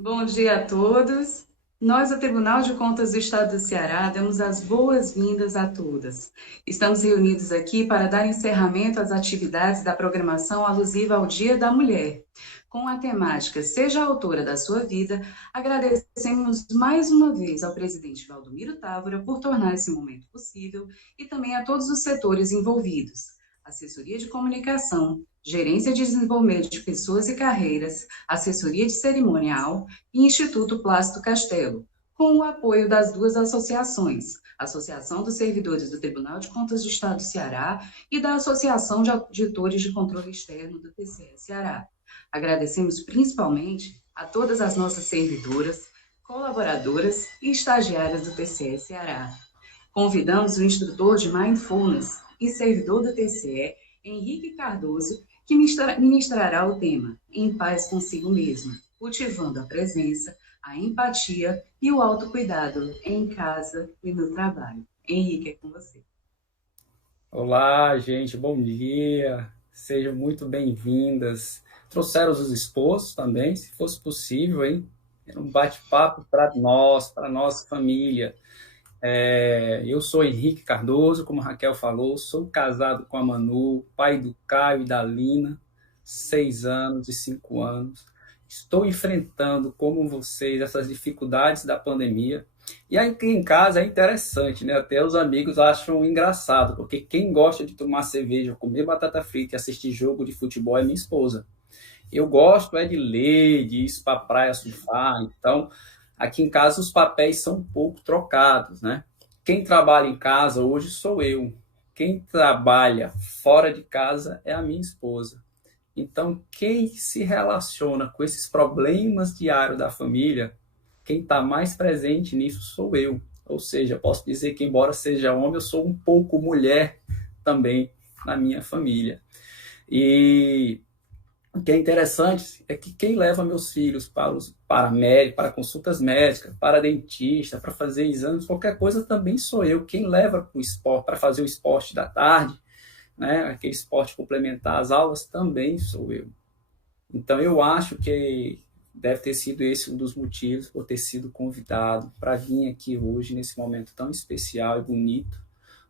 Bom dia a todos. Nós, do Tribunal de Contas do Estado do Ceará, damos as boas-vindas a todas. Estamos reunidos aqui para dar encerramento às atividades da programação alusiva ao Dia da Mulher. Com a temática Seja a Autora da Sua Vida, agradecemos mais uma vez ao presidente Valdomiro Távora por tornar esse momento possível e também a todos os setores envolvidos. Assessoria de Comunicação, Gerência de Desenvolvimento de Pessoas e Carreiras, Assessoria de Cerimonial e Instituto Plácido Castelo, com o apoio das duas associações, Associação dos Servidores do Tribunal de Contas do Estado do Ceará e da Associação de Auditores de Controle Externo do TCE Ceará. Agradecemos principalmente a todas as nossas servidoras, colaboradoras e estagiárias do TCE Ceará. Convidamos o instrutor de Mindfulness e servidor do TCE, Henrique Cardoso, que ministrará o tema Em Paz Consigo Mesmo, cultivando a presença, a empatia e o autocuidado em casa e no trabalho. Henrique, é com você. Olá, gente, bom dia. Sejam muito bem-vindas. Trouxeram os esposos também, se fosse possível, hein? Era um bate-papo para nós, para nossa família. Eu sou Henrique Cardoso, como a Raquel falou, sou casado com a Manu, pai do Caio e da Lina, 6 anos e 5 anos. Estou enfrentando, como vocês, essas dificuldades da pandemia. E aí, aqui em casa é interessante, né? Até os amigos acham engraçado, porque quem gosta de tomar cerveja, comer batata frita e assistir jogo de futebol é minha esposa. Eu gosto de ler, de ir para a praia surfar. Então, aqui em casa os papéis são um pouco trocados, né? Quem trabalha em casa hoje sou eu. Quem trabalha fora de casa é a minha esposa. Então, quem se relaciona com esses problemas diários da família, quem está mais presente nisso sou eu. Ou seja, posso dizer que, embora seja homem, eu sou um pouco mulher também na minha família. E o que é interessante é que quem leva meus filhos para médico, para consultas médicas, para dentista, para fazer exames, qualquer coisa também sou eu. Quem leva para o esporte, para fazer o esporte da tarde, né, aquele esporte complementar às aulas, também sou eu. Então, eu acho que deve ter sido esse um dos motivos por ter sido convidado para vir aqui hoje, nesse momento tão especial e bonito,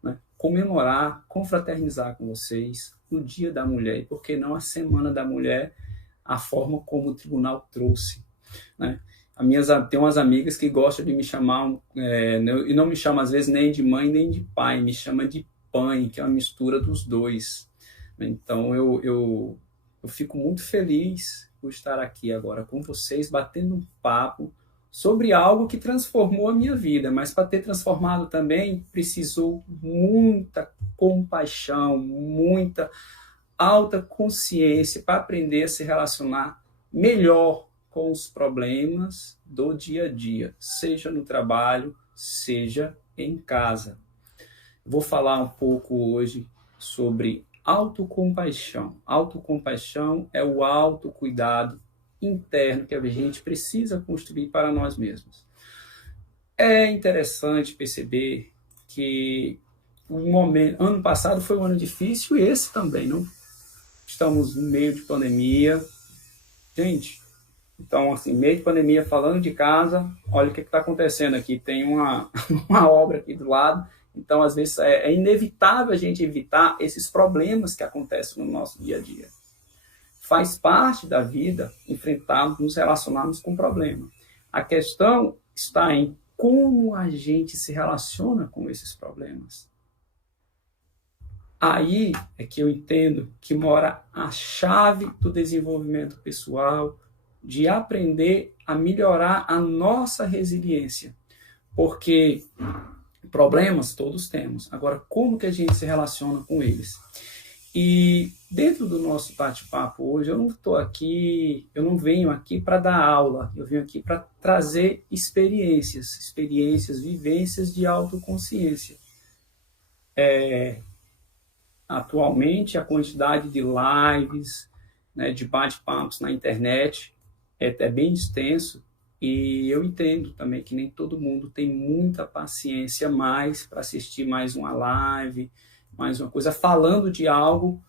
né, comemorar, confraternizar com vocês o Dia da Mulher, e por que não a Semana da Mulher, a forma como o tribunal trouxe. Né? Tem umas amigas que gostam de me chamar, e não me chamam às vezes nem de mãe nem de pai, me chama de pai, que é uma mistura dos dois. Então eu fico muito feliz por estar aqui agora com vocês, batendo um papo sobre algo que transformou a minha vida, mas para ter transformado também precisou muita compaixão, muita alta consciência para aprender a se relacionar melhor com os problemas do dia a dia, seja no trabalho, seja em casa. Vou falar um pouco hoje sobre autocompaixão. Autocompaixão é o autocuidado interno que a gente precisa construir para nós mesmos. É interessante perceber que ano passado foi um ano difícil e esse também, não? Estamos no meio de pandemia. Gente, então, assim, meio de pandemia, falando de casa, olha o que está acontecendo aqui. Tem uma obra aqui do lado. Então, às vezes, é inevitável a gente evitar esses problemas que acontecem no nosso dia a dia. Faz parte da vida enfrentarmos, nos relacionarmos com problemas. A questão está em como a gente se relaciona com esses problemas. Aí é que eu entendo que mora a chave do desenvolvimento pessoal, de aprender a melhorar a nossa resiliência. Porque problemas todos temos. Agora, como que a gente se relaciona com eles? E dentro do nosso bate-papo hoje, eu não venho aqui para dar aula, eu venho aqui para trazer experiências, vivências de autoconsciência. Atualmente, a quantidade de lives, né, de bate-papos na internet é bem extenso, e eu entendo também que nem todo mundo tem muita paciência mais para assistir mais uma live, mais uma coisa, falando de algo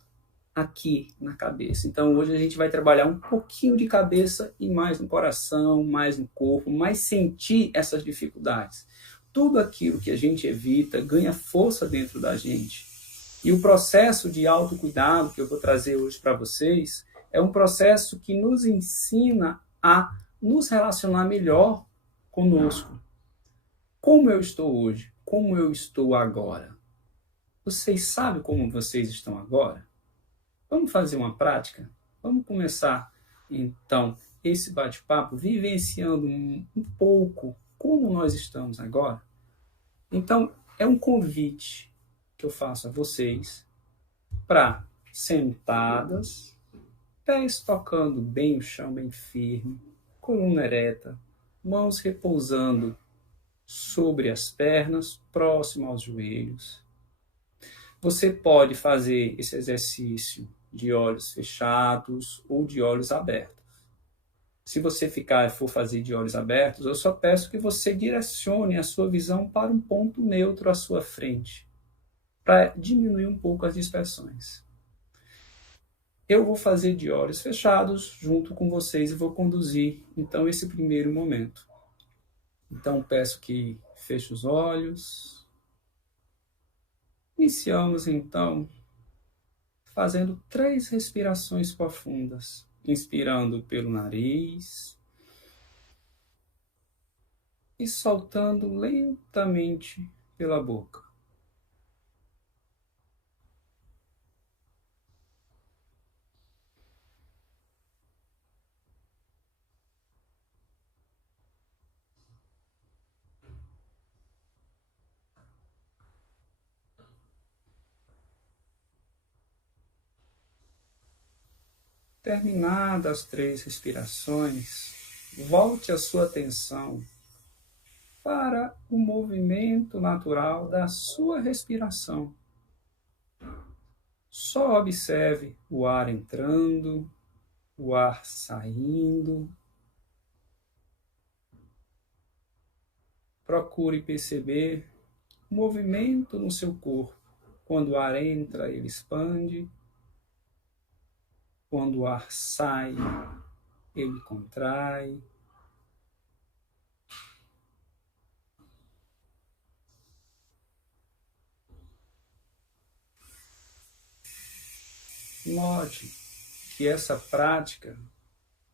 aqui na cabeça. Então hoje a gente vai trabalhar um pouquinho de cabeça e mais no coração, mais no corpo, mais sentir essas dificuldades. Tudo aquilo que a gente evita ganha força dentro da gente. E o processo de autocuidado que eu vou trazer hoje para vocês é um processo que nos ensina a nos relacionar melhor conosco. Como eu estou hoje? Como eu estou agora? Vocês sabem como vocês estão agora? Vamos fazer uma prática? Vamos começar, então, esse bate-papo vivenciando um pouco como nós estamos agora? Então, é um convite que eu faço a vocês para sentadas, pés tocando bem o chão, bem firme, coluna ereta, mãos repousando sobre as pernas, próximo aos joelhos. Você pode fazer esse exercício de olhos fechados ou de olhos abertos. Se você for fazer de olhos abertos, eu só peço que você direcione a sua visão para um ponto neutro à sua frente, para diminuir um pouco as dispersões. Eu vou fazer de olhos fechados junto com vocês e vou conduzir, então, esse primeiro momento. Então, peço que feche os olhos. Iniciamos, então, fazendo 3 respirações profundas. Inspirando pelo nariz e soltando lentamente pela boca. Terminadas as 3 respirações, volte a sua atenção para o movimento natural da sua respiração. Só observe o ar entrando, o ar saindo. Procure perceber o movimento no seu corpo. Quando o ar entra, ele expande. Quando o ar sai, ele contrai. Note que essa prática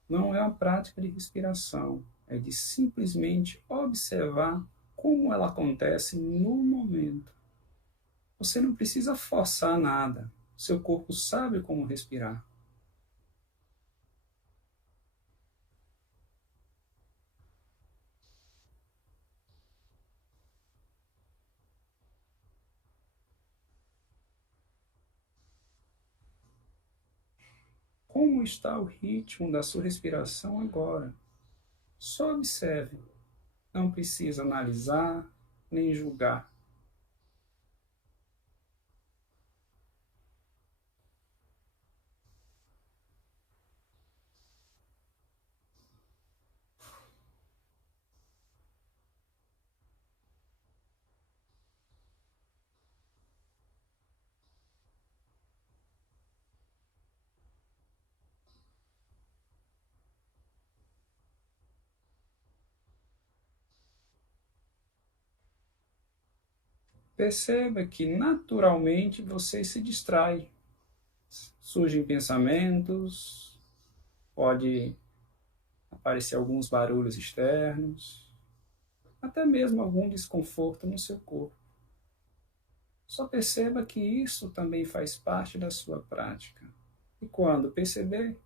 não é uma prática de respiração, é de simplesmente observar como ela acontece no momento. Você não precisa forçar nada, seu corpo sabe como respirar. Como está o ritmo da sua respiração agora? Só observe, não precisa analisar nem julgar. Perceba que naturalmente você se distrai. Surgem pensamentos, pode aparecer alguns barulhos externos, até mesmo algum desconforto no seu corpo. Só perceba que isso também faz parte da sua prática. E quando perceber,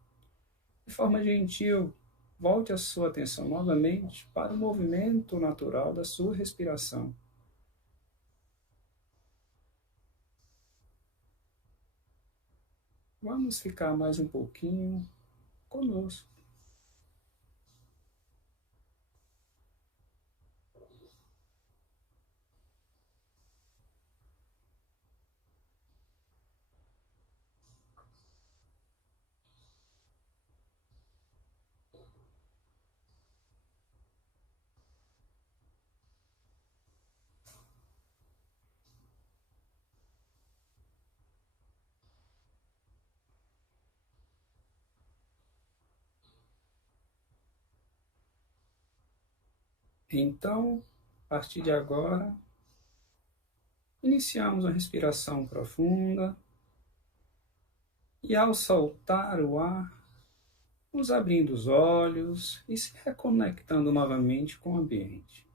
de forma gentil, volte a sua atenção novamente para o movimento natural da sua respiração. Vamos ficar mais um pouquinho conosco. Então, a partir de agora, iniciamos a respiração profunda e, ao soltar o ar, nos abrindo os olhos e se reconectando novamente com o ambiente.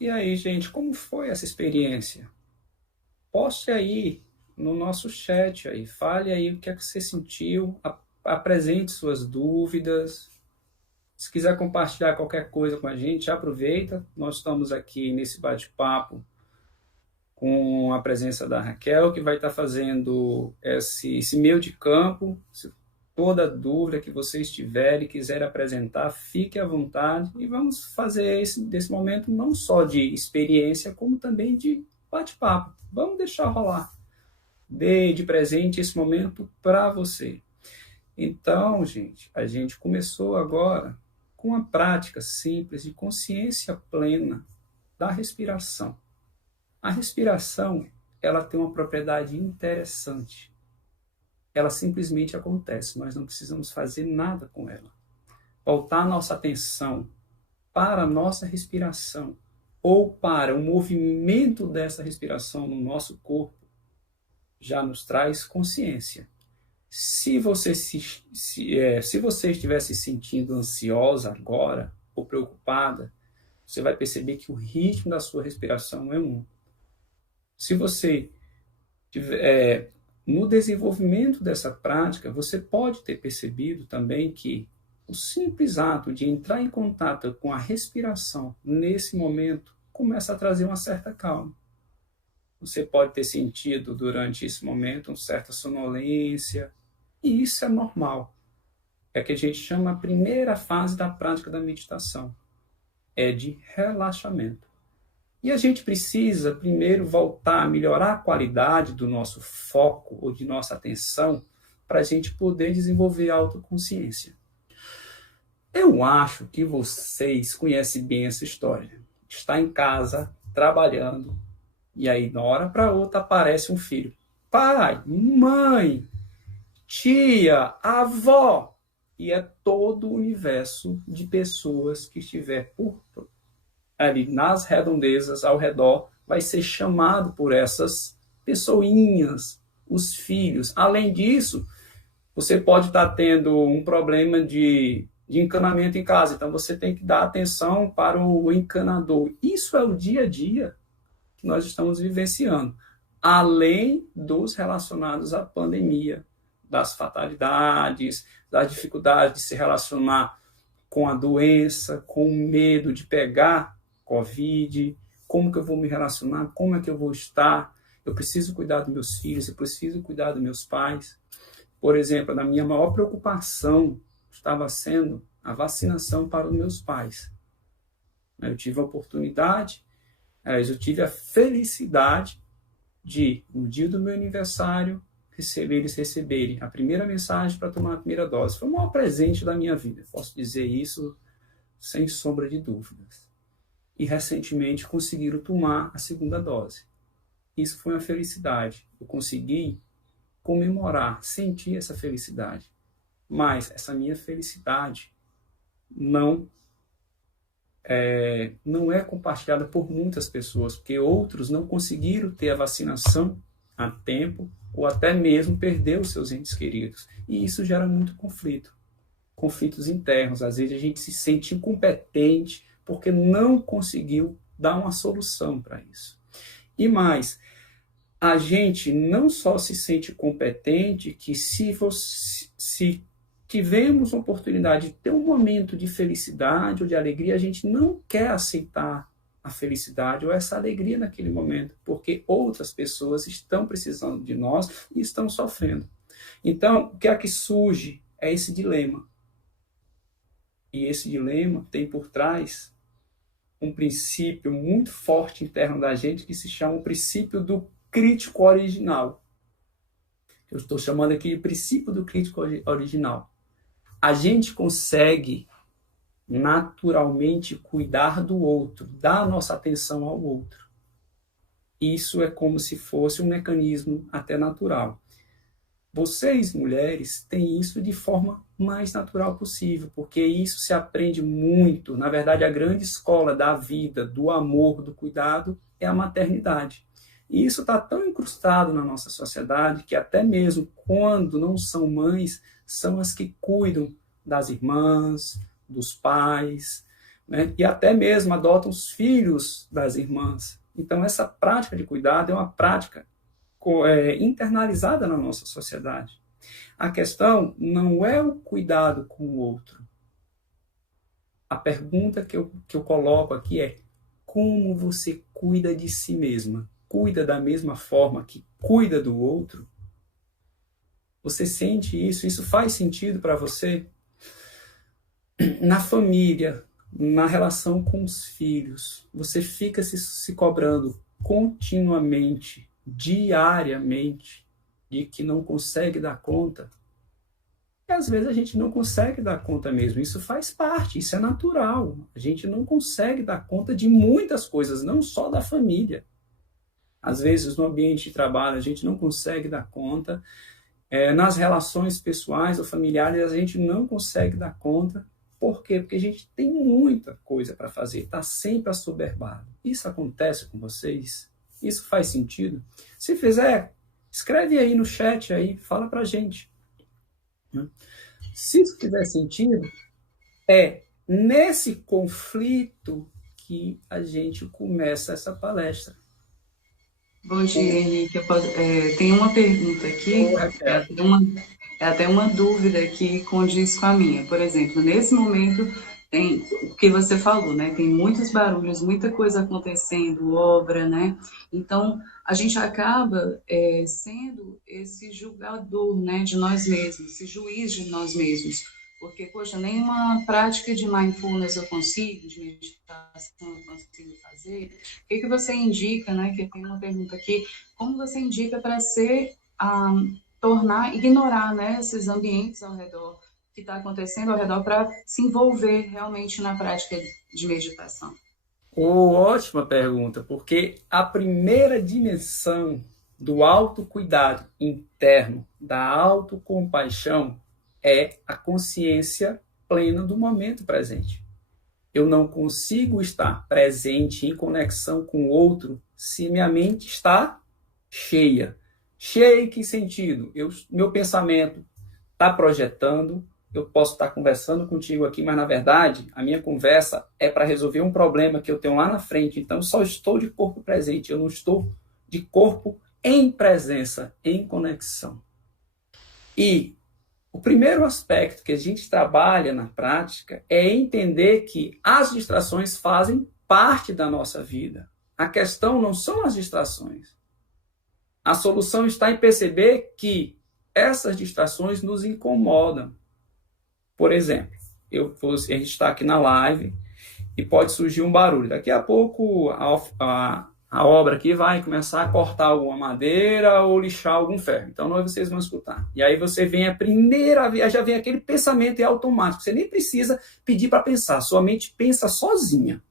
E aí, gente, como foi essa experiência? Poste aí no nosso chat aí, fale aí o que é que você sentiu, apresente suas dúvidas. Se quiser compartilhar qualquer coisa com a gente, aproveita. Nós estamos aqui nesse bate-papo com a presença da Raquel, que vai estar fazendo esse meio de campo. Toda dúvida que vocês tiverem e quiserem apresentar, fique à vontade e vamos fazer desse momento não só de experiência, como também de bate-papo. Vamos deixar rolar. Dê de presente esse momento para você. Então, gente, a gente começou agora com uma prática simples de consciência plena da respiração. A respiração, ela tem uma propriedade interessante. Ela simplesmente acontece, nós não precisamos fazer nada com ela. Voltar nossa atenção para a nossa respiração ou para o movimento dessa respiração no nosso corpo já nos traz consciência. Se você estiver se sentindo ansiosa agora ou preocupada, você vai perceber que o ritmo da sua respiração é um. Se você tiver no desenvolvimento dessa prática, você pode ter percebido também que o simples ato de entrar em contato com a respiração nesse momento começa a trazer uma certa calma. Você pode ter sentido durante esse momento uma certa sonolência, e isso é normal. É que a gente chama a primeira fase da prática da meditação. É de relaxamento. E a gente precisa primeiro voltar a melhorar a qualidade do nosso foco ou de nossa atenção para a gente poder desenvolver a autoconsciência. Eu acho que vocês conhecem bem essa história. Está em casa, trabalhando, e aí, de uma hora para outra, aparece um filho. Pai, mãe, tia, avó. E é todo o universo de pessoas que estiver ali nas redondezas, ao redor, vai ser chamado por essas pessoinhas, os filhos. Além disso, você pode estar tendo um problema de encanamento em casa, então você tem que dar atenção para o encanador. Isso é o dia a dia que nós estamos vivenciando, além dos relacionados à pandemia, das fatalidades, das dificuldades de se relacionar com a doença, com o medo de pegar Covid, como que eu vou me relacionar, como é que eu vou estar, eu preciso cuidar dos meus filhos, eu preciso cuidar dos meus pais. Por exemplo, a minha maior preocupação estava sendo a vacinação para os meus pais. Eu tive a oportunidade, eu tive a felicidade de, no dia do meu aniversário, eles receberem a primeira mensagem para tomar a primeira dose. Foi o maior presente da minha vida, posso dizer isso sem sombra de dúvidas. E recentemente conseguiram tomar a segunda dose. Isso foi uma felicidade. Eu consegui comemorar, sentir essa felicidade. Mas essa minha felicidade não é compartilhada por muitas pessoas, porque outros não conseguiram ter a vacinação a tempo ou até mesmo perder os seus entes queridos. E isso gera muito conflito. Conflitos internos. Às vezes a gente se sente incompetente porque não conseguiu dar uma solução para isso. E mais, a gente não só se sente competente, que se tivemos a oportunidade de ter um momento de felicidade ou de alegria, a gente não quer aceitar a felicidade ou essa alegria naquele momento, porque outras pessoas estão precisando de nós e estão sofrendo. Então, o que é que surge? É esse dilema. E esse dilema tem por trás um princípio muito forte interno da gente que se chama o princípio do crítico original. Eu estou chamando aqui de princípio do crítico original. A gente consegue naturalmente cuidar do outro, dar nossa atenção ao outro. Isso é como se fosse um mecanismo até natural. Vocês, mulheres, têm isso de forma mais natural possível, porque isso se aprende muito. Na verdade, a grande escola da vida, do amor, do cuidado, é a maternidade. E isso está tão incrustado na nossa sociedade que até mesmo quando não são mães, são as que cuidam das irmãs, dos pais, né? E até mesmo adotam os filhos das irmãs. Então, essa prática de cuidado é uma prática internalizada na nossa sociedade. A questão não é o cuidado com o outro. A pergunta que eu coloco aqui é: como você cuida de si mesma? Cuida da mesma forma que cuida do outro? Você sente isso? Isso faz sentido para você? Na família, na relação com os filhos, você fica se cobrando continuamente, diariamente, de que não consegue dar conta. E às vezes a gente não consegue dar conta mesmo. Isso faz parte, isso é natural. A gente não consegue dar conta de muitas coisas, não só da família. Às vezes, no ambiente de trabalho, a gente não consegue dar conta. Nas relações pessoais ou familiares, a gente não consegue dar conta. Por quê? Porque a gente tem muita coisa para fazer, está sempre assoberbado. Isso acontece com vocês? Isso faz sentido? Se fizer, escreve aí no chat, aí, fala para a gente. Se isso fizer sentido, é nesse conflito que a gente começa essa palestra. Bom dia, Henrique. Tem uma pergunta aqui, é até uma dúvida que condiz com a minha. Por exemplo, nesse momento, tem o que você falou, né? Tem muitos barulhos, muita coisa acontecendo, obra, né? Então, a gente acaba sendo esse julgador, né, de nós mesmos, esse juiz de nós mesmos. Porque, poxa, nenhuma prática de mindfulness eu consigo, de meditação eu consigo fazer. O que você indica, né? Que tem uma pergunta aqui, como você indica para ignorar, né, esses ambientes ao redor, que está acontecendo ao redor, para se envolver realmente na prática de meditação? Ótima pergunta, porque a primeira dimensão do autocuidado interno, da autocompaixão, é a consciência plena do momento presente. Eu não consigo estar presente em conexão com o outro se minha mente está cheia. Cheia em que sentido? Meu pensamento está projetando, eu posso estar conversando contigo aqui, mas na verdade a minha conversa é para resolver um problema que eu tenho lá na frente, então só estou de corpo presente, eu não estou de corpo em presença, em conexão. E o primeiro aspecto que a gente trabalha na prática é entender que as distrações fazem parte da nossa vida. A questão não são as distrações. A solução está em perceber que essas distrações nos incomodam. Por exemplo, a gente está aqui na live e pode surgir um barulho. Daqui a pouco a obra aqui vai começar a cortar alguma madeira ou lixar algum ferro. Então, vocês vão escutar. E aí você vem já vem aquele pensamento automático. Você nem precisa pedir para pensar. Sua mente pensa sozinha.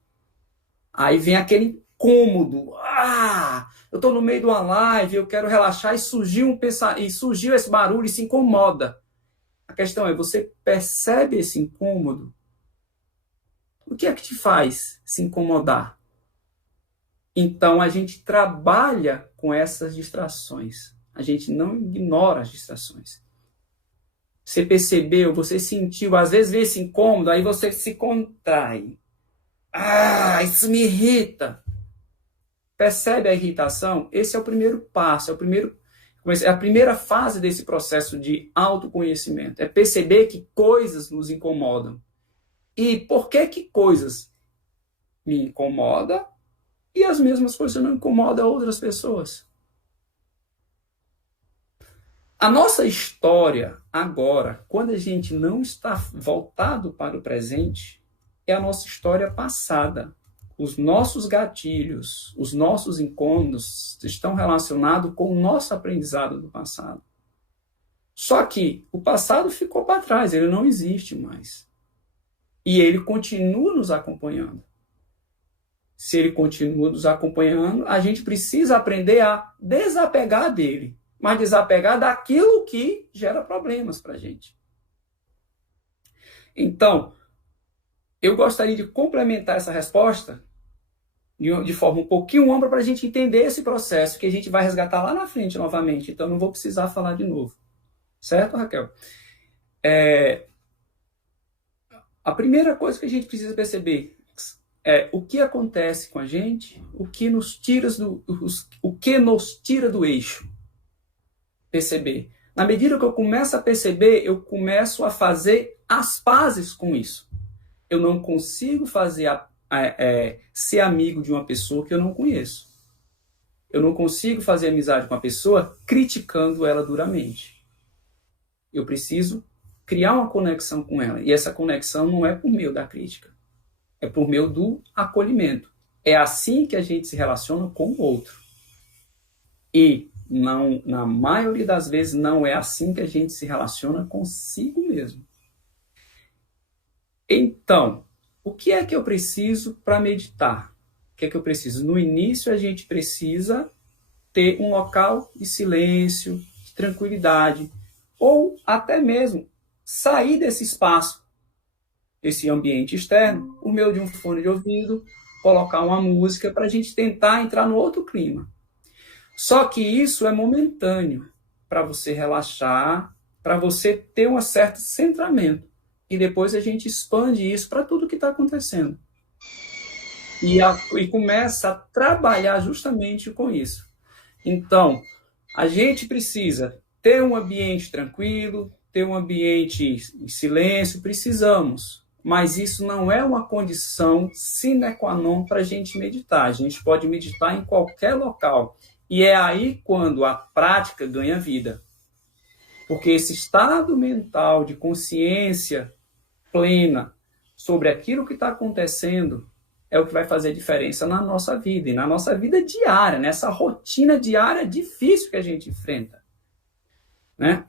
Aí vem aquele incômodo. Eu estou no meio de uma live, eu quero relaxar e surgiu esse barulho e se incomoda. A questão é, você percebe esse incômodo? O que é que te faz se incomodar? Então, a gente trabalha com essas distrações. A gente não ignora as distrações. Você percebeu, você sentiu, às vezes vê esse incômodo, aí você se contrai. Isso me irrita. Percebe a irritação? Esse é o primeiro passo, é a primeira fase desse processo de autoconhecimento. É perceber que coisas nos incomodam. E por que coisas me incomodam? E as mesmas coisas não incomodam outras pessoas. A nossa história agora, quando a gente não está voltado para o presente, é a nossa história passada. Os nossos gatilhos, os nossos incômodos estão relacionados com o nosso aprendizado do passado. Só que o passado ficou para trás, ele não existe mais. E ele continua nos acompanhando. Se ele continua nos acompanhando, a gente precisa aprender a desapegar dele. mas desapegar daquilo que gera problemas para a gente. Então, eu gostaria de complementar essa resposta de forma um pouquinho ampla para a gente entender esse processo que a gente vai resgatar lá na frente novamente. Então, não vou precisar falar de novo. Certo, Raquel? A primeira coisa que a gente precisa perceber é o que acontece com a gente, o que nos tira do eixo. Perceber. Na medida que eu começo a perceber, eu começo a fazer as pazes com isso. Eu não consigo ser amigo de uma pessoa que eu não conheço. Eu não consigo fazer amizade com uma pessoa criticando ela duramente. Eu preciso criar uma conexão com ela. E essa conexão não é por meio da crítica. É por meio do acolhimento. É assim que a gente se relaciona com o outro. E, não, na maioria das vezes, não é assim que a gente se relaciona consigo mesmo. Então, o que é que eu preciso para meditar? O que é que eu preciso? No início, a gente precisa ter um local de silêncio, de tranquilidade, ou até mesmo sair desse espaço, desse ambiente externo, por meio de um fone de ouvido, colocar uma música para a gente tentar entrar no outro clima. Só que isso é momentâneo, para você relaxar, para você ter um certo centramento. E depois a gente expande isso para tudo que está acontecendo. E começa a trabalhar justamente com isso. Então, a gente precisa ter um ambiente tranquilo, ter um ambiente em silêncio, precisamos. Mas isso não é uma condição sine qua non para a gente meditar. A gente pode meditar em qualquer local. E é aí quando a prática ganha vida. Porque esse estado mental de consciência plena sobre aquilo que está acontecendo é o que vai fazer diferença na nossa vida, e na nossa vida diária, nessa rotina diária difícil que a gente enfrenta. Né?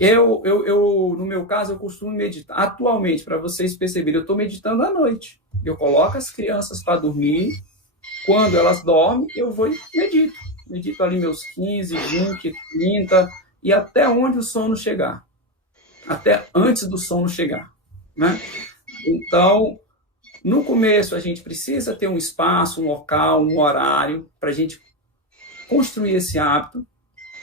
No meu caso, eu costumo meditar. Atualmente, para vocês perceberem, eu estou meditando à noite. Eu coloco as crianças para dormir. Quando elas dormem, eu vou e medito. Medito ali meus 15, 20, 30, e até onde o sono chegar. Até antes do sono chegar. Né? Então, no começo, a gente precisa ter um espaço, um local, um horário, para a gente construir esse hábito.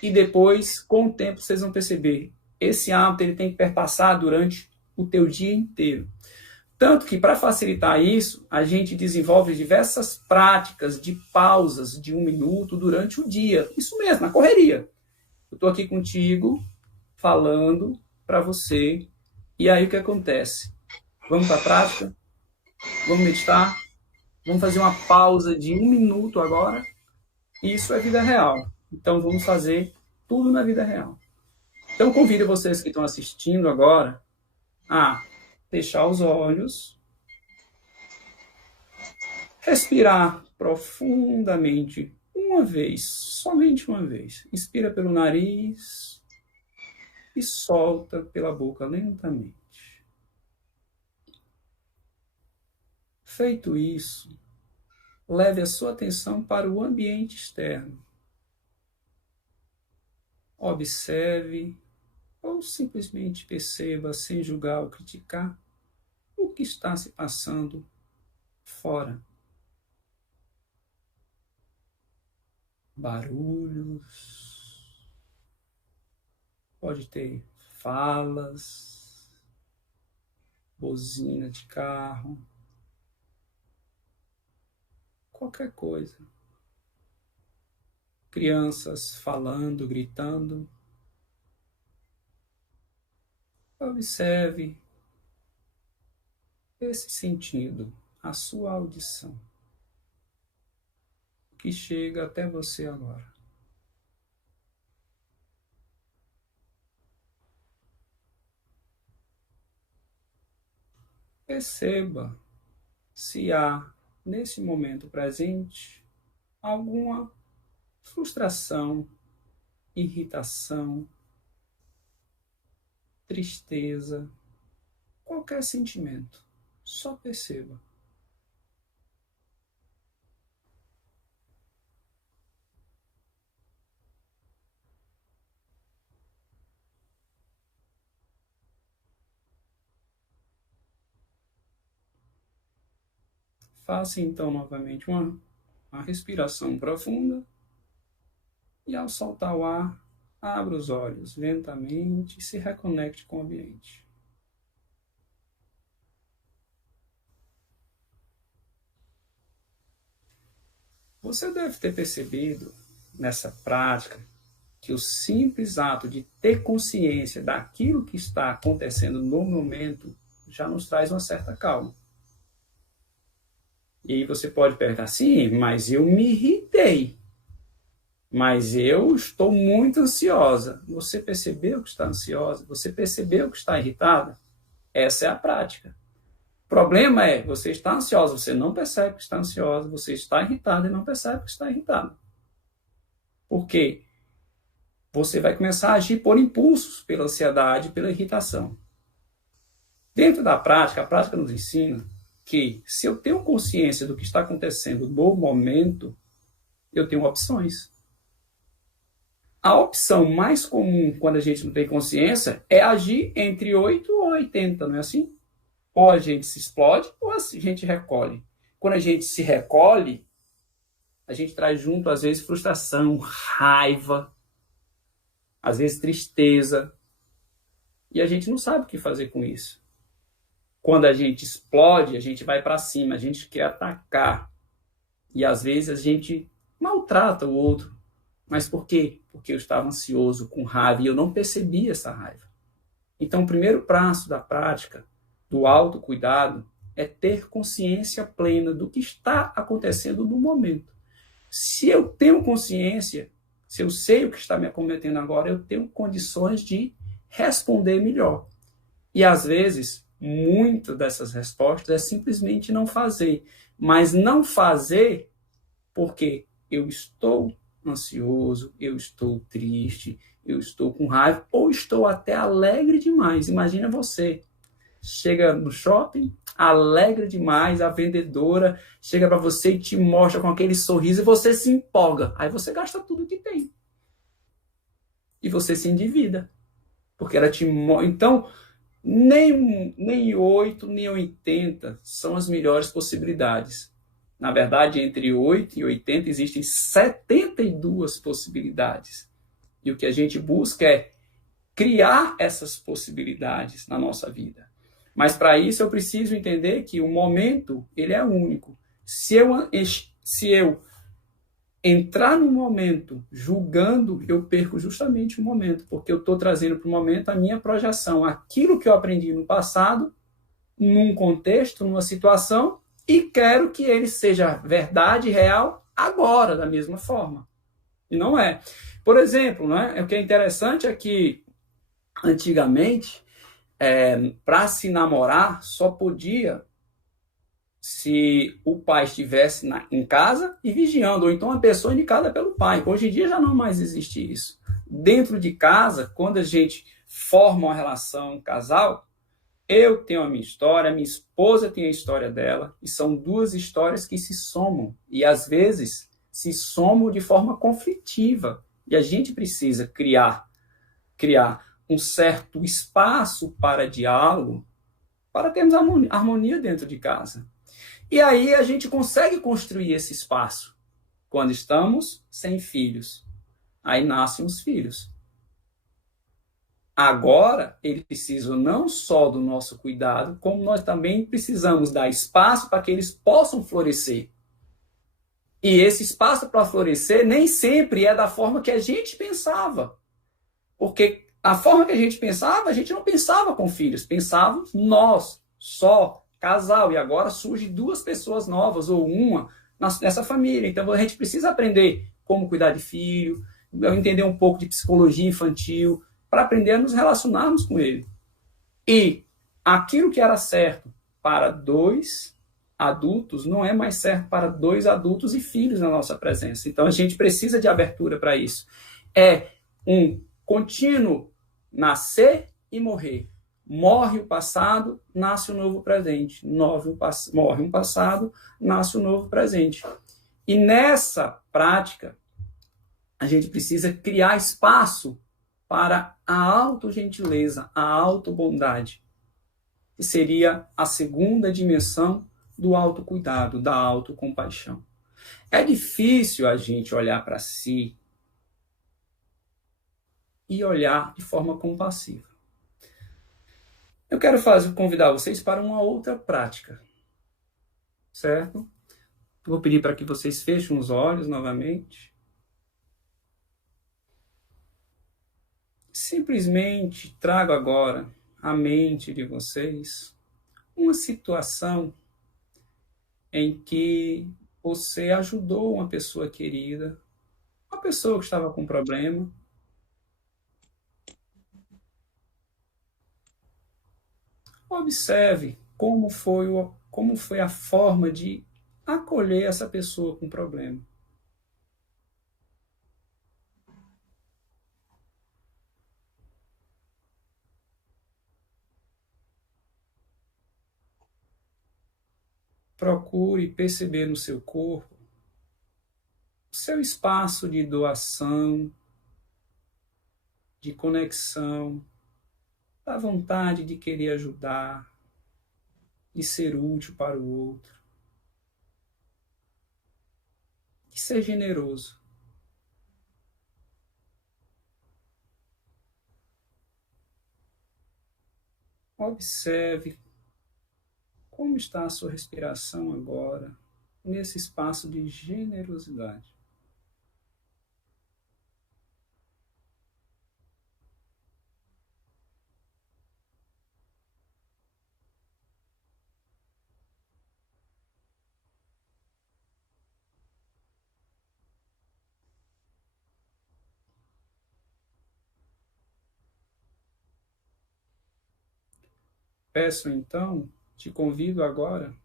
E depois, com o tempo, vocês vão perceber, esse hábito ele tem que perpassar durante o teu dia inteiro. Tanto que, para facilitar isso, a gente desenvolve diversas práticas de pausas de 1 minuto durante o dia. Isso mesmo, na correria. Eu estou aqui contigo, falando para você. E aí o que acontece? Vamos para a prática? Vamos meditar? Vamos fazer uma pausa de 1 minuto agora? Isso é vida real. Então, vamos fazer tudo na vida real. Então, convido vocês que estão assistindo agora a fechar os olhos, respirar profundamente uma vez, somente uma vez. Inspira pelo nariz e solta pela boca lentamente. Feito isso, leve a sua atenção para o ambiente externo. Observe ou simplesmente perceba, sem julgar ou criticar, o que está se passando fora. Barulhos, pode ter falas, buzina de carro, qualquer coisa. Crianças falando, gritando. Observe esse sentido, a sua audição, que chega até você agora. Perceba se há, nesse momento presente, alguma frustração, irritação, tristeza, qualquer sentimento. Só perceba. Faça então novamente uma respiração profunda e ao soltar o ar, abra os olhos lentamente e se reconecte com o ambiente. Você deve ter percebido nessa prática que o simples ato de ter consciência daquilo que está acontecendo no momento já nos traz uma certa calma. E aí você pode perguntar, sim, mas eu me irritei. Mas eu estou muito ansiosa. Você percebeu que está ansiosa? Você percebeu que está irritada? Essa é a prática. O problema é, você está ansiosa, você não percebe que está ansiosa, você está irritada e não percebe que está irritada. Por quê? Você vai começar a agir por impulsos, pela ansiedade, pela irritação. Dentro da prática, a prática nos ensina que se eu tenho consciência do que está acontecendo no momento, eu tenho opções. A opção mais comum quando a gente não tem consciência é agir entre 8 ou 80, não é assim? Ou a gente se explode ou a gente recolhe. Quando a gente se recolhe, a gente traz junto, às vezes, frustração, raiva, às vezes tristeza, e a gente não sabe o que fazer com isso. Quando a gente explode, a gente vai para cima, a gente quer atacar, e às vezes a gente maltrata o outro. Mas por quê? Porque eu estava ansioso, com raiva, e eu não percebi essa raiva. Então, o primeiro passo da prática, do autocuidado, é ter consciência plena do que está acontecendo no momento. Se eu tenho consciência, se eu sei o que está me acometendo agora, eu tenho condições de responder melhor. E às vezes, muito dessas respostas é simplesmente não fazer. Mas não fazer porque eu estou ansioso, eu estou triste, eu estou com raiva, ou estou até alegre demais. Imagina você, chega no shopping, alegre demais, a vendedora chega para você e te mostra com aquele sorriso e você se empolga. Aí você gasta tudo que tem. E você se endivida. Porque ela te mostra. Então, nem 8, nem 80 são as melhores possibilidades. Na verdade, entre 8 e 80 existem 72 possibilidades. E o que a gente busca é criar essas possibilidades na nossa vida. Mas para isso eu preciso entender que o momento ele é único. Se eu entrar no momento julgando, eu perco justamente o momento, porque eu estou trazendo para o momento a minha projeção, aquilo que eu aprendi no passado, num contexto, numa situação, e quero que ele seja verdade, real, agora, da mesma forma. E não é. Por exemplo, né, o que é interessante é que, antigamente, para se namorar, só podia se o pai estivesse em casa e vigiando, ou então a pessoa indicada pelo pai. Hoje em dia já não mais existe isso. Dentro de casa, quando a gente forma uma relação, um casal, eu tenho a minha história, a minha esposa tem a história dela, e são duas histórias que se somam, e às vezes se somam de forma conflitiva, e a gente precisa criar um certo espaço para diálogo, para termos harmonia dentro de casa. E aí a gente consegue construir esse espaço quando estamos sem filhos. Aí nascem os filhos. Agora, eles precisam não só do nosso cuidado, como nós também precisamos dar espaço para que eles possam florescer. E esse espaço para florescer nem sempre é da forma que a gente pensava. Porque a forma que a gente não pensava com filhos, pensávamos nós, só, casal. E agora surgem duas pessoas novas, ou uma, nessa família. Então a gente precisa aprender como cuidar de filho, entender um pouco de psicologia infantil, para aprender a nos relacionarmos com ele. E aquilo que era certo para 2 adultos não é mais certo para 2 adultos e filhos na nossa presença. Então a gente precisa de abertura para isso. É um contínuo nascer e morrer. Morre o passado, nasce o novo presente. Morre um passado, nasce o novo presente. E nessa prática, a gente precisa criar espaço para a autogentileza, a autobondade, que seria a segunda dimensão do autocuidado, da autocompaixão. É difícil a gente olhar para si e olhar de forma compassiva. Eu quero convidar vocês para uma outra prática, certo? Vou pedir para que vocês fechem os olhos novamente. Simplesmente trago agora à mente de vocês uma situação em que você ajudou uma pessoa querida, uma pessoa que estava com problema. Observe como foi a forma de acolher essa pessoa com problema. Procure perceber no seu corpo o seu espaço de doação, de conexão, da vontade de querer ajudar, de ser útil para o outro, de ser generoso. Observe como está a sua respiração agora, nesse espaço de generosidade. Peço então, te convido agora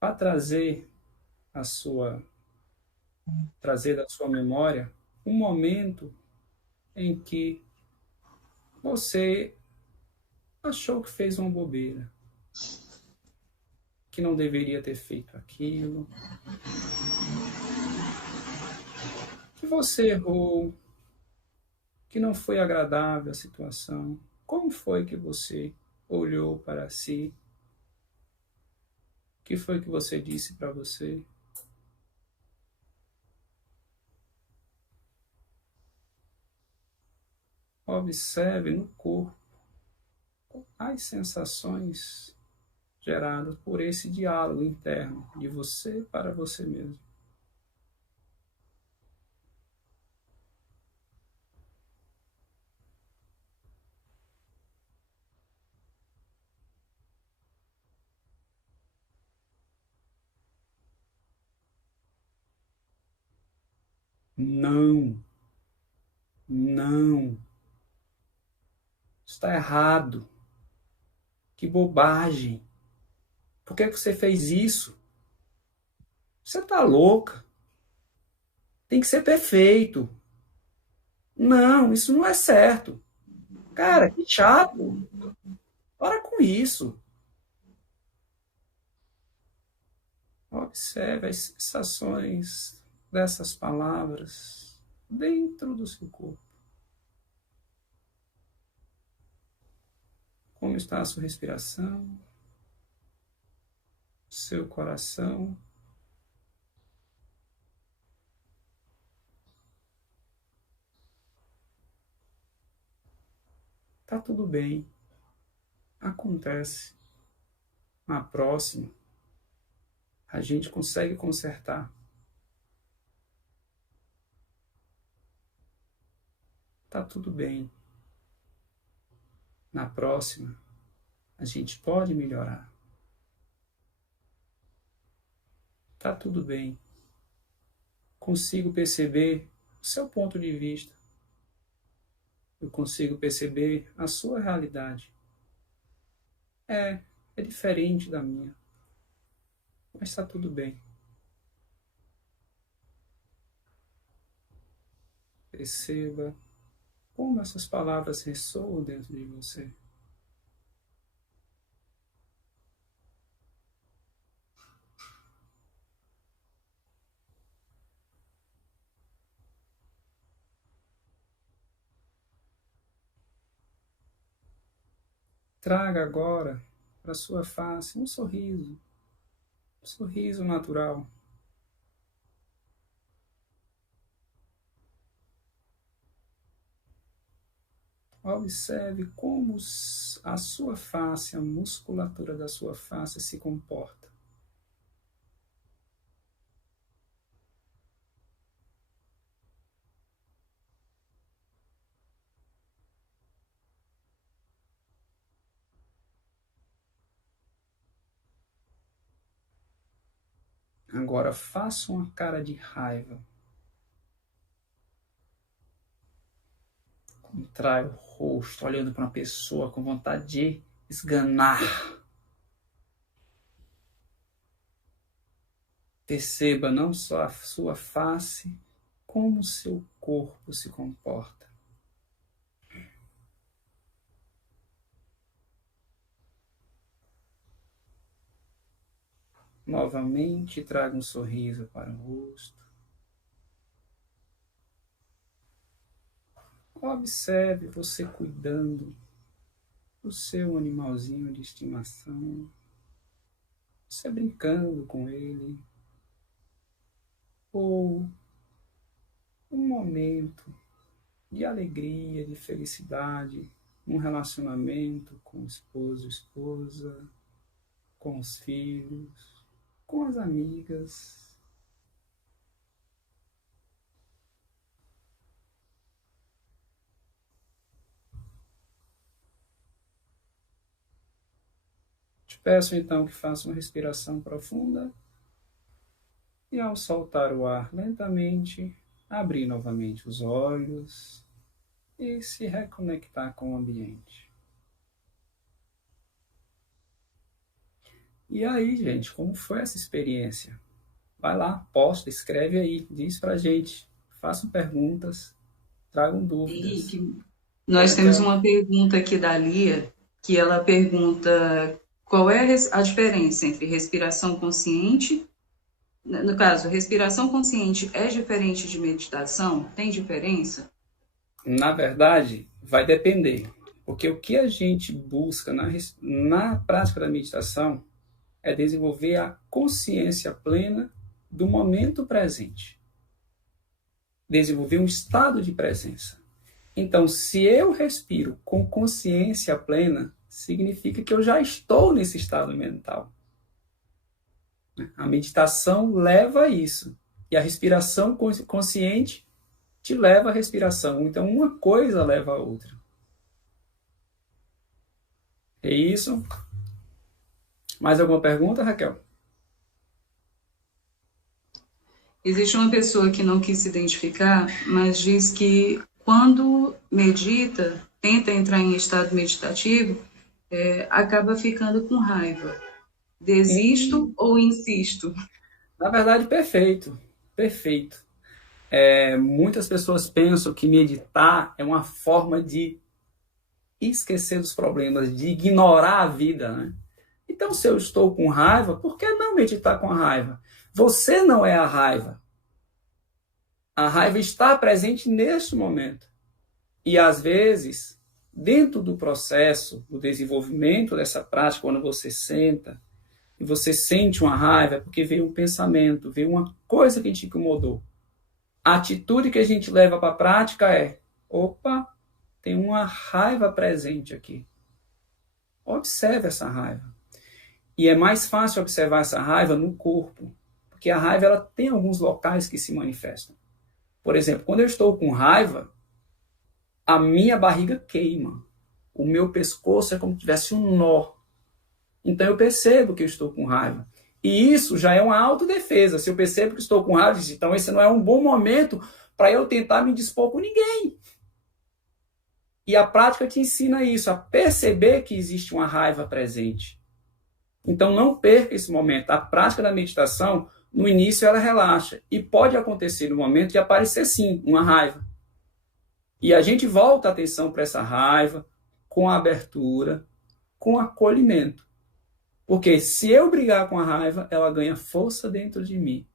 a trazer da sua memória um momento em que você achou que fez uma bobeira, que não deveria ter feito aquilo, que você errou, que não foi agradável a situação. Como foi que você olhou para si? O que foi que você disse para você? Observe no corpo as sensações geradas por esse diálogo interno de você para você mesmo. Não, não, está errado. Que bobagem. Por que você fez isso? Você está louca. Tem que ser perfeito. Não, isso não é certo. Cara, que chato. Para com isso. Observe as sensações dessas palavras dentro do seu corpo. Como está a sua respiração, seu coração. Tá tudo bem. Acontece. Na próxima, a gente consegue consertar. Tá tudo bem. Na próxima, a gente pode melhorar. Tá tudo bem. Consigo perceber o seu ponto de vista. Eu consigo perceber a sua realidade. É diferente da minha. Mas tá tudo bem. Perceba como essas palavras ressoam dentro de você. Traga agora para sua face um sorriso, Sorriso natural. Observe como a sua face, a musculatura da sua face se comporta. Agora faça uma cara de raiva. Contrai o rosto, olhando para uma pessoa com vontade de esganar. Perceba não só a sua face, como o seu corpo se comporta. Novamente, traga um sorriso para o rosto. Observe você cuidando do seu animalzinho de estimação, você brincando com ele, ou um momento de alegria, de felicidade, um relacionamento com o esposo, esposa, com os filhos, com as amigas. Te peço então que faça uma respiração profunda e, ao soltar o ar lentamente, abrir novamente os olhos e se reconectar com o ambiente. E aí, gente, como foi essa experiência? Vai lá, posta, escreve aí, diz pra gente, façam perguntas, tragam dúvidas. Henrique, nós temos uma pergunta aqui da Lia, que ela pergunta qual é a diferença entre respiração consciente, no caso, respiração consciente é diferente de meditação? Tem diferença? Na verdade, vai depender, porque o que a gente busca na prática da meditação é desenvolver a consciência plena do momento presente, desenvolver um estado de presença. Então, se eu respiro com consciência plena, significa que eu já estou nesse estado mental. A meditação leva a isso. E a respiração consciente te leva à respiração. Então, uma coisa leva a outra. É isso? Mais alguma pergunta, Raquel? Existe uma pessoa que não quis se identificar, mas diz que quando medita, tenta entrar em estado meditativo, acaba ficando com raiva. Desisto ou insisto? Na verdade, perfeito. Perfeito. Muitas pessoas pensam que meditar é uma forma de esquecer dos problemas, de ignorar a vida, né? Então, se eu estou com raiva, por que não meditar com a raiva? Você não é a raiva. A raiva está presente neste momento. E, às vezes, dentro do processo, do desenvolvimento dessa prática, quando você senta e você sente uma raiva, é porque veio um pensamento, veio uma coisa que te incomodou. A atitude que a gente leva para a prática é: opa, tem uma raiva presente aqui. Observe essa raiva. E é mais fácil observar essa raiva no corpo, porque a raiva ela tem alguns locais que se manifestam. Por exemplo, quando eu estou com raiva, a minha barriga queima. O meu pescoço é como se tivesse um nó. Então eu percebo que eu estou com raiva. E isso já é uma autodefesa. Se eu percebo que estou com raiva, então esse não é um bom momento para eu tentar me dispor com ninguém. E a prática te ensina isso, a perceber que existe uma raiva presente. Então não perca esse momento. A prática da meditação, no início ela relaxa. E pode acontecer no momento de aparecer sim, uma raiva. E a gente volta a atenção para essa raiva, com a abertura, com acolhimento. Porque se eu brigar com a raiva, ela ganha força dentro de mim.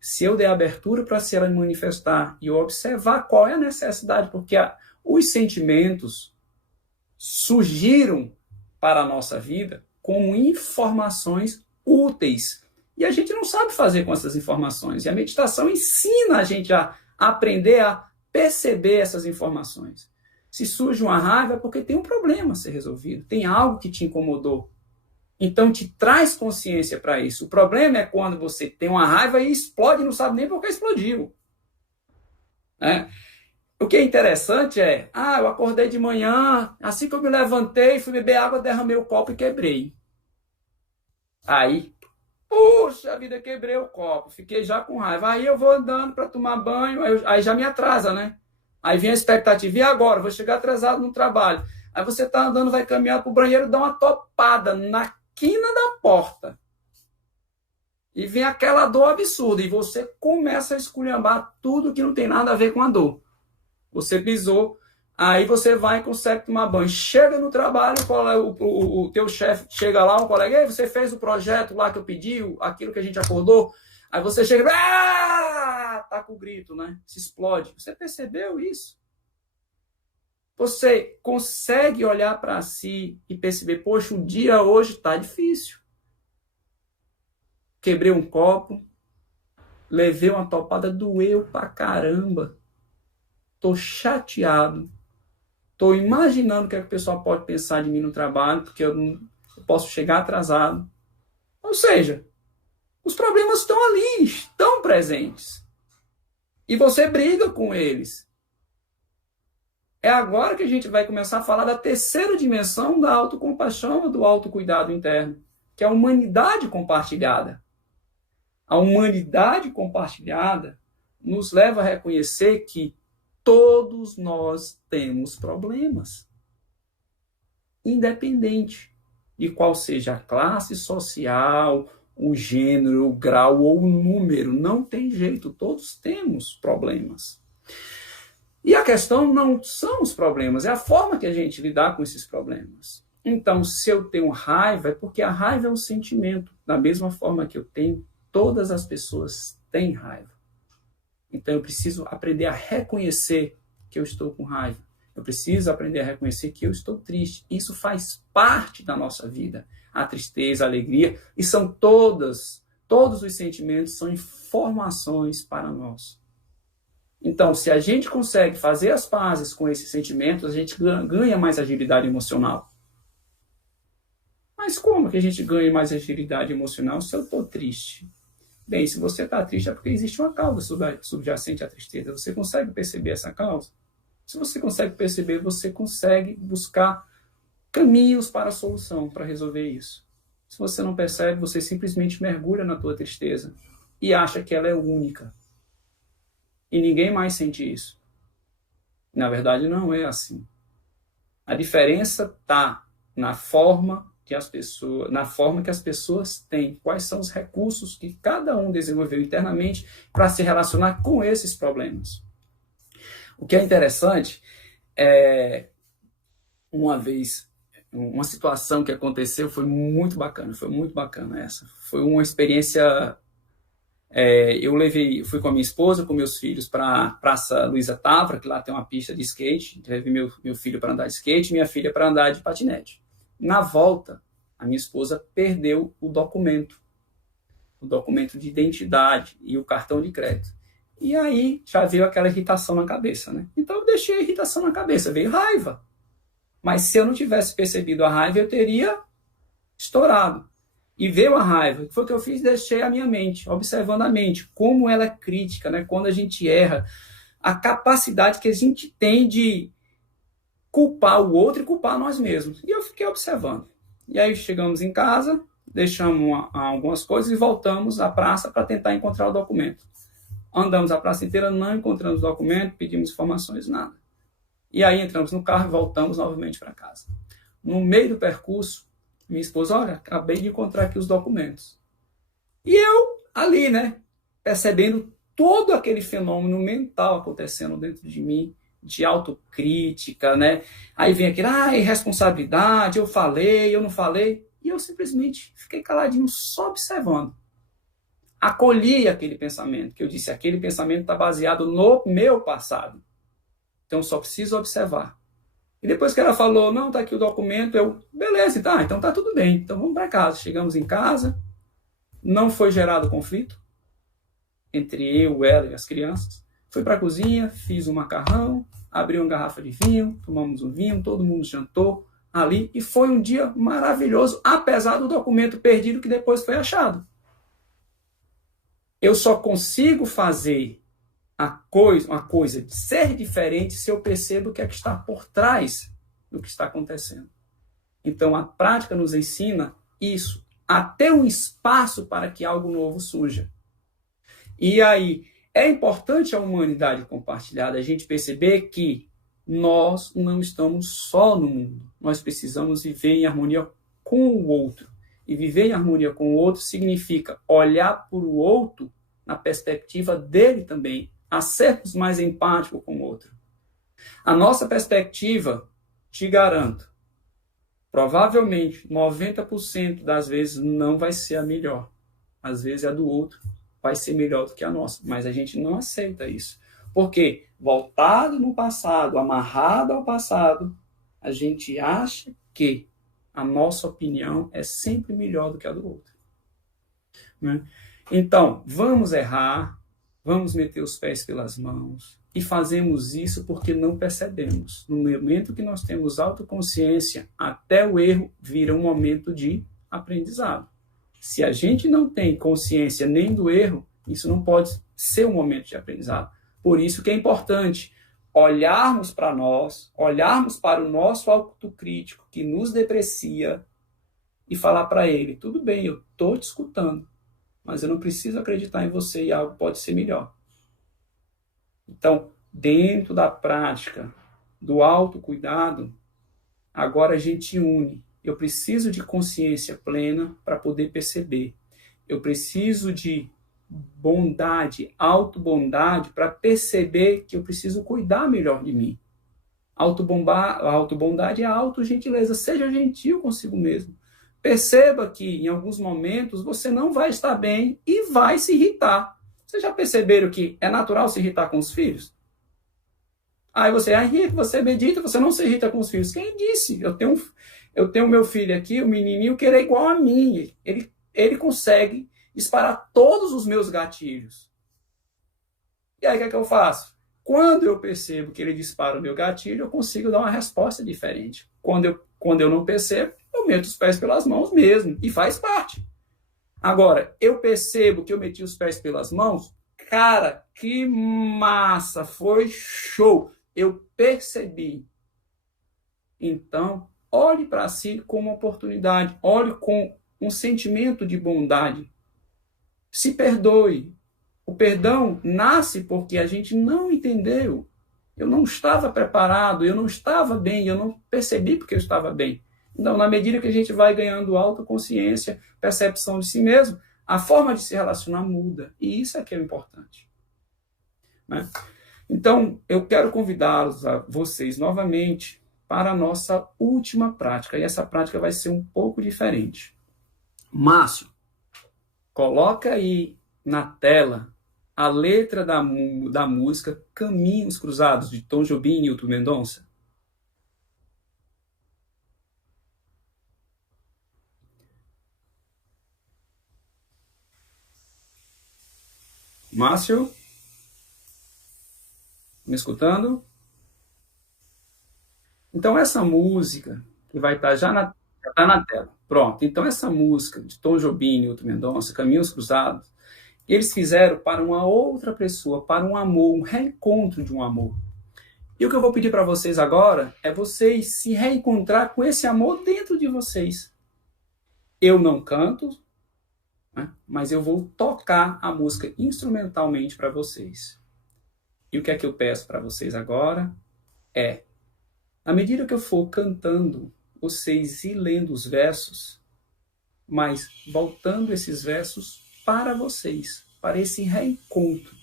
Se eu der abertura para se ela manifestar e eu observar qual é a necessidade, porque os sentimentos surgiram para a nossa vida como informações úteis E a gente não sabe fazer com essas informações. E a meditação ensina a gente a aprender a perceber essas informações. Se surge uma raiva é porque tem um problema a ser resolvido, tem algo que te incomodou. Então te traz consciência para isso. O problema é quando você tem uma raiva e explode e não sabe nem por que explodiu. Né? O que é interessante é, eu acordei de manhã, assim que eu me levantei, fui beber água, derramei o copo e quebrei. Aí, puxa vida, quebrei o copo, fiquei já com raiva. Aí eu vou andando para tomar banho, aí já me atrasa, né? Aí vem a expectativa, e agora? Vou chegar atrasado no trabalho. Aí você tá andando, vai caminhar pro banheiro, dá uma topada na quina da porta. E vem aquela dor absurda, e você começa a esculhambar tudo que não tem nada a ver com a dor. Você pisou, aí você vai e consegue tomar banho. Chega no trabalho, o teu chefe chega lá, um colega, ei, você fez o projeto lá que eu pedi, aquilo que a gente acordou. Aí você chega, tá com o grito, né? Se explode. Você percebeu isso? Você consegue olhar para si e perceber, poxa, o dia hoje tá difícil. Quebrei um copo, levei uma topada, doeu pra caramba. Tô chateado. Estou imaginando o que a pessoa pode pensar de mim no trabalho, porque eu posso chegar atrasado. Ou seja, os problemas estão ali, estão presentes. E você briga com eles. É agora que a gente vai começar a falar da terceira dimensão da autocompaixão, do autocuidado interno, que é a humanidade compartilhada. A humanidade compartilhada nos leva a reconhecer que todos nós temos problemas. Independente de qual seja a classe social, o gênero, o grau ou o número. Não tem jeito, todos temos problemas. E a questão não são os problemas, é a forma que a gente lidar com esses problemas. Então, se eu tenho raiva, é porque a raiva é um sentimento. Da mesma forma que eu tenho, todas as pessoas têm raiva. Então, eu preciso aprender a reconhecer que eu estou com raiva. Eu preciso aprender a reconhecer que eu estou triste. Isso faz parte da nossa vida. A tristeza, a alegria, e são todos os sentimentos são informações para nós. Então, se a gente consegue fazer as pazes com esses sentimentos, a gente ganha mais agilidade emocional. Mas como que a gente ganha mais agilidade emocional se eu estou triste? Bem, se você está triste é porque existe uma causa subjacente à tristeza. Você consegue perceber essa causa? Se você consegue perceber, você consegue buscar caminhos para a solução, para resolver isso. Se você não percebe, você simplesmente mergulha na tua tristeza e acha que ela é única. E ninguém mais sente isso. Na verdade, não é assim. A diferença está na forma que as pessoas têm, quais são os recursos que cada um desenvolveu internamente para se relacionar com esses problemas. O que é interessante é, uma vez, uma situação que aconteceu foi muito bacana essa. Foi uma experiência, fui com a minha esposa, com meus filhos para a Praça Luiza Távora, que lá tem uma pista de skate, levei meu filho para andar de skate, minha filha para andar de patinete. Na volta, a minha esposa perdeu o documento de identidade e o cartão de crédito. E aí já veio aquela irritação na cabeça, né? Então eu deixei a irritação na cabeça, veio raiva. Mas se eu não tivesse percebido a raiva, eu teria estourado. E veio a raiva. O que foi que eu fiz? Deixei a minha mente, observando a mente, como ela é crítica, né? Quando a gente erra, a capacidade que a gente tem de culpar o outro e culpar nós mesmos. E eu fiquei observando. E aí chegamos em casa, deixamos algumas coisas e voltamos à praça para tentar encontrar o documento. Andamos a praça inteira, não encontramos o documento, pedimos informações, nada. E aí entramos no carro e voltamos novamente para casa. No meio do percurso, minha esposa, olha, acabei de encontrar aqui os documentos. E eu, ali, né, percebendo todo aquele fenômeno mental acontecendo dentro de mim, de autocrítica, né? Aí vem aquele, irresponsabilidade, eu falei, eu não falei. E eu simplesmente fiquei caladinho, só observando. Acolhi aquele pensamento, que eu disse, aquele pensamento está baseado no meu passado. Então, só preciso observar. E depois que ela falou, não, está aqui o documento, eu, beleza, então tá tudo bem. Então, vamos para casa. Chegamos em casa, Não foi gerado conflito entre eu, ela e as crianças. Fui para a cozinha, fiz um macarrão, abri uma garrafa de vinho, tomamos um vinho, todo mundo jantou ali e foi um dia maravilhoso, apesar do documento perdido que depois foi achado. Eu só consigo fazer uma coisa de ser diferente se eu percebo o que é que está por trás do que está acontecendo. Então, a prática nos ensina isso, a ter um espaço para que algo novo surja. E aí, é importante a humanidade compartilhada, a gente perceber que nós não estamos só no mundo. Nós precisamos viver em harmonia com o outro. E viver em harmonia com o outro significa olhar para o outro na perspectiva dele também, a sermos mais empáticos com o outro. A nossa perspectiva, te garanto, provavelmente 90% das vezes não vai ser a melhor. Às vezes a do outro vai ser melhor do que a nossa, mas a gente não aceita isso. Porque, voltado no passado, amarrado ao passado, a gente acha que a nossa opinião é sempre melhor do que a do outro. Né? Então, vamos errar, vamos meter os pés pelas mãos, e fazemos isso porque não percebemos. No momento que nós temos autoconsciência, até o erro vira um momento de aprendizado. Se a gente não tem consciência nem do erro, isso não pode ser um momento de aprendizado. Por isso que é importante olharmos para nós, olharmos para o nosso autocrítico que nos deprecia e falar para ele, tudo bem, eu estou te escutando, mas eu não preciso acreditar em você e algo pode ser melhor. Então, dentro da prática do autocuidado, agora a gente une. Eu preciso de consciência plena para poder perceber. Eu preciso de bondade, autobondade, para perceber que eu preciso cuidar melhor de mim. Autobondade é a autogentileza. Seja gentil consigo mesmo. Perceba que em alguns momentos você não vai estar bem e vai se irritar. Vocês já perceberam que é natural se irritar com os filhos? Aí você, Henrique, você medita, você não se irrita com os filhos. Quem disse? Eu tenho meu filho aqui, o menininho, que ele é igual a mim. Ele consegue disparar todos os meus gatilhos. E aí o que é que eu faço? Quando eu percebo que ele dispara o meu gatilho, eu consigo dar uma resposta diferente. Quando eu não percebo, eu meto os pés pelas mãos mesmo. E faz parte. Agora, eu percebo que eu meti os pés pelas mãos. Cara, que massa! Foi show! Eu percebi. Então, olhe para si com uma oportunidade. Olhe com um sentimento de bondade. Se perdoe. O perdão nasce porque a gente não entendeu. Eu não estava preparado, eu não estava bem, eu não percebi porque eu estava bem. Então, na medida que a gente vai ganhando autoconsciência, percepção de si mesmo, a forma de se relacionar muda. E isso é que é importante. Né? Então, eu quero convidá-los a vocês novamente para a nossa última prática. E essa prática vai ser um pouco diferente. Márcio, coloca aí na tela a letra da música Caminhos Cruzados, de Tom Jobim e Nilton Mendonça. Márcio? Me escutando? Então, essa música, que vai estar já está na tela. Pronto. Então, essa música de Tom Jobim e Nilton Mendonça, Caminhos Cruzados, eles fizeram para uma outra pessoa, para um amor, um reencontro de um amor. E o que eu vou pedir para vocês agora é vocês se reencontrar com esse amor dentro de vocês. Eu não canto, né, mas eu vou tocar a música instrumentalmente para vocês. E o que é que eu peço para vocês agora é, à medida que eu for cantando, vocês ir lendo os versos, mas voltando esses versos para vocês, para esse reencontro.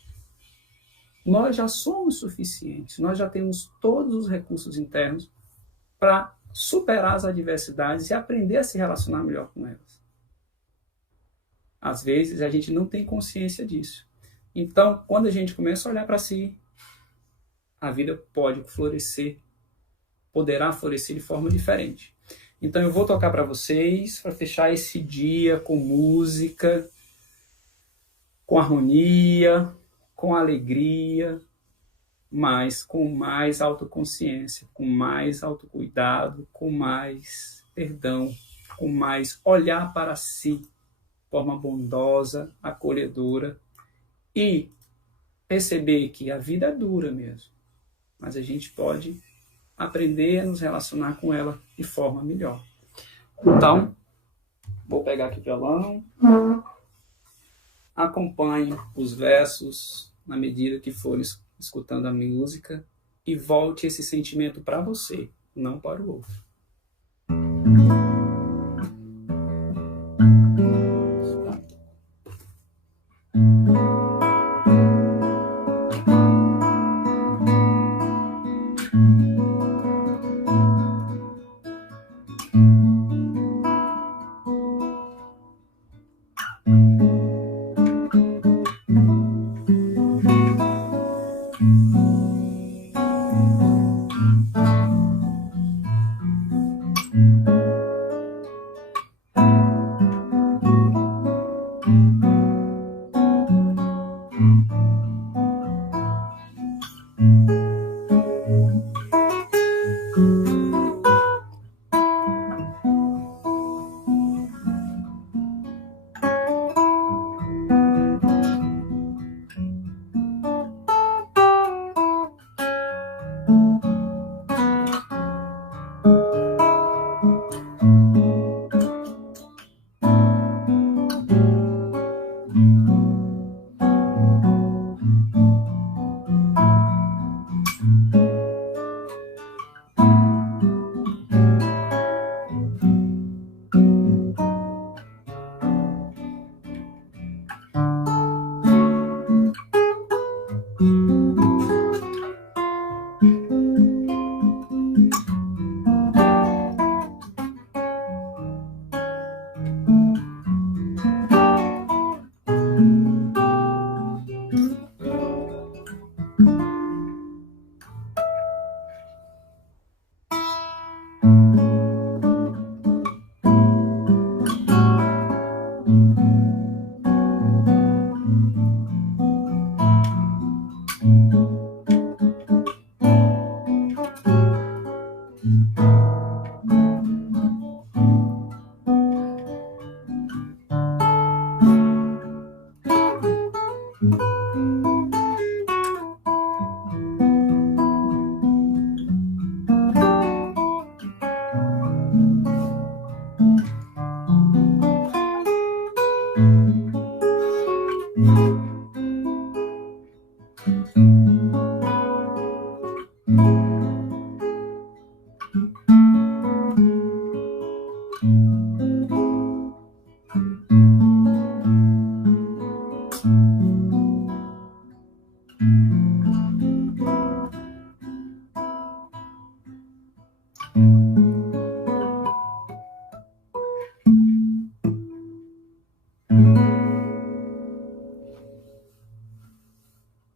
Nós já somos suficientes, nós já temos todos os recursos internos para superar as adversidades e aprender a se relacionar melhor com elas. Às vezes a gente não tem consciência disso. Então, quando a gente começa a olhar para si, a vida pode florescer, poderá florescer de forma diferente. Então eu vou tocar para vocês, para fechar esse dia com música, com harmonia, com alegria, mas com mais autoconsciência, com mais autocuidado, com mais perdão, com mais olhar para si de forma bondosa, acolhedora e perceber que a vida é dura mesmo, mas a gente pode aprender a nos relacionar com ela de forma melhor. Então, vou pegar aqui o violão, acompanhe os versos na medida que for escutando a música e volte esse sentimento para você, não para o outro.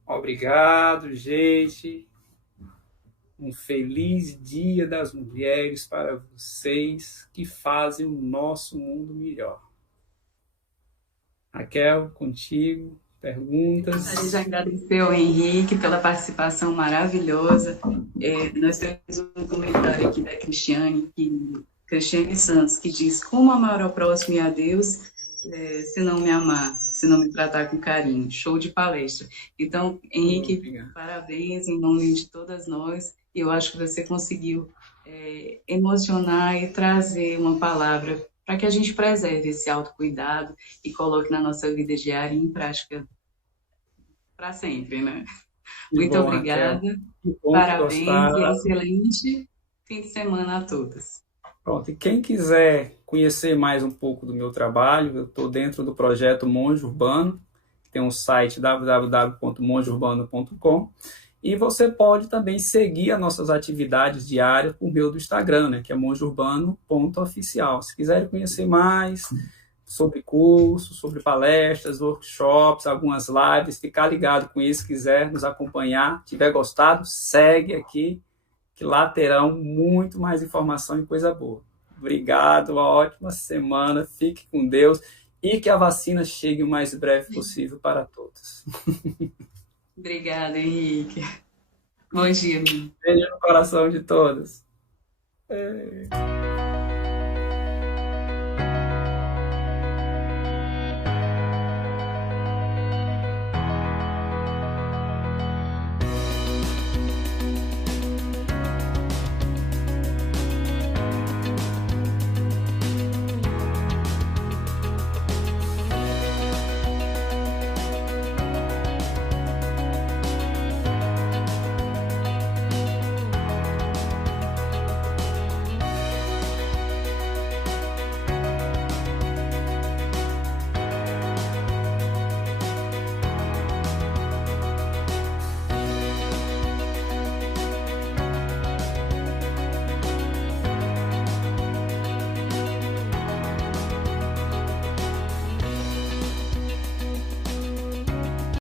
Obrigado, gente. Um feliz Dia das Mulheres para vocês que fazem o nosso mundo melhor. Raquel, contigo, perguntas? A gente já agradeceu ao Henrique pela participação maravilhosa. Nós temos um comentário aqui da Cristiane Santos, que diz: como amar ao próximo e a Deus se não me amar, se não me tratar com carinho? Show de palestra. Então, Henrique, parabéns em nome de todas nós. Eu acho que você conseguiu emocionar e trazer uma palavra para que a gente preserve esse autocuidado e coloque na nossa vida diária em prática para sempre, né? Muito obrigada. Parabéns e excelente fim de semana a todos. Pronto, e quem quiser conhecer mais um pouco do meu trabalho, eu estou dentro do projeto Monge Urbano, tem um site www.mongeurbano.com, e você pode também seguir as nossas atividades diárias por meio do Instagram, né, que é mongeurbano.oficial. Se quiserem conhecer mais sobre cursos, sobre palestras, workshops, algumas lives, ficar ligado com isso, quiser nos acompanhar, tiver gostado, segue aqui, que lá terão muito mais informação e coisa boa. Obrigado, uma ótima semana, fique com Deus e que a vacina chegue o mais breve possível para todos. Obrigada, Henrique. Bom dia, amigo. Beijo no coração de todos. É.